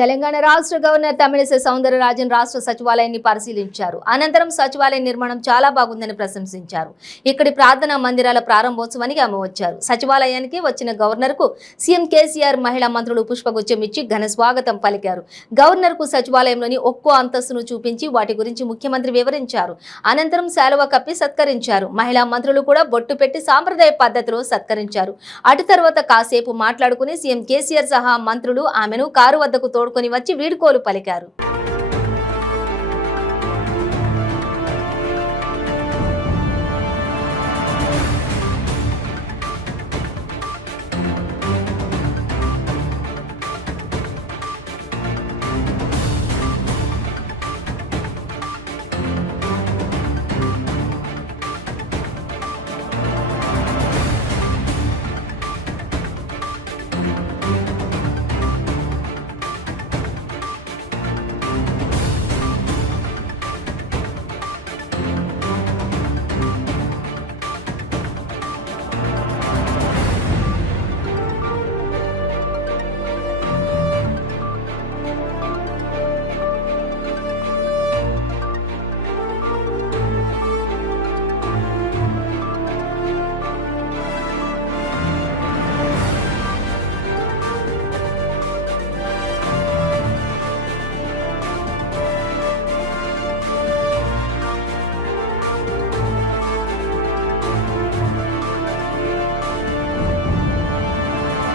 తెలంగాణ రాష్ట్ర గవర్నర్ తమిళిసై సౌందరరాజన్ రాష్ట్ర సచివాలయాన్ని పరిశీలించారు. అనంతరం సచివాలయ నిర్మాణం చాలా బాగుందని ప్రశంసించారు. ఇక్కడి ప్రార్థనా మందిరాల ప్రారంభోత్సవానికి ఆమె వచ్చారు. సచివాలయానికి వచ్చిన గవర్నర్ కు సీఎం కేసీఆర్ మహిళా మంత్రులు పుష్పగుచ్చం ఇచ్చి ఘన స్వాగతం పలికారు. గవర్నర్ కు సచివాలయంలోని ఒక్కో అంతస్తును చూపించి వాటి గురించి ముఖ్యమంత్రి వివరించారు. అనంతరం శాలువా కప్పి సత్కరించారు. మహిళా మంత్రులు కూడా బొట్టు పెట్టి సాంప్రదాయ పద్ధతిలో సత్కరించారు. అటు తర్వాత కాసేపు మాట్లాడుకుని సీఎం కేసీఆర్ సహా మంత్రులు ఆమెను కారు వద్దకు తోడుకొని వచ్చి వీడ్కోలు పలికారు.